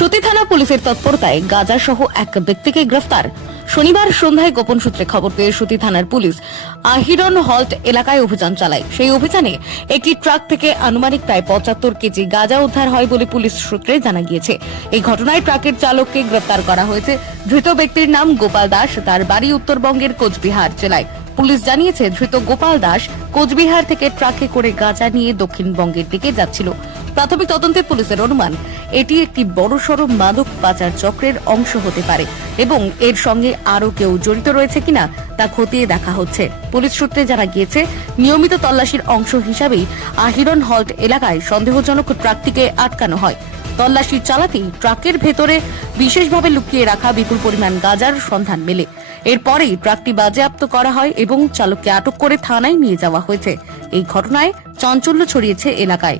সতী থানা পুলিশের তৎপরতায় গাজা সহ এক ব্যক্তিকে গ্রেফতার। শনিবার সন্ধ্যায় গোপন সূত্রে খবর পেয়ে সতী থানার পুলিশ আহিরন হল্ট এলাকায় অভিযান চালায়। সেই অভিযানে একটি ট্রাক থেকে আনুমানিক প্রায় পঁচাত্তর কেজি গাঁজা উদ্ধার হয় বলে পুলিশ সূত্রে জানা গিয়েছে। এই ঘটনায় ট্রাকের চালককে গ্রেফতার করা হয়েছে। ধৃত ব্যক্তির নাম গোপাল দাস, তার বাড়ি উত্তরবঙ্গের কোচবিহার জেলায়। পুলিশ জানিয়েছে, ধৃত গোপাল দাস কোচবিহার থেকে ট্রাকে করে গাঁজা নিয়ে দক্ষিণবঙ্গের দিকে যাচ্ছিল। প্রাথমিক তদন্তে পুলিশের অনুমান, এটি একটি বড়সড় মাদক পাচার চক্রের অংশ হতে পারে এবং এর সঙ্গে আরও কেউ জড়িত রয়েছে কিনা তা খতিয়ে দেখা হচ্ছে। পুলিশ সূত্রে জানা গিয়েছে, নিয়মিত তল্লাশির অংশ হিসাবেই আহিরন হল্ট এলাকায় সন্দেহজনক ট্রাকটিকে আটকানো হয়। তল্লাশি চালাতেই ট্রাকের ভেতরে বিশেষভাবে লুকিয়ে রাখা বিপুল পরিমাণ গাজার সন্ধান মেলে। এরপরেই ট্রাকটি বাজেয়াপ্ত করা হয় এবং চালককে আটক করে থানায় নিয়ে যাওয়া হয়েছে। এই ঘটনায় চঞ্চল্য ছড়িয়েছে এলাকায়।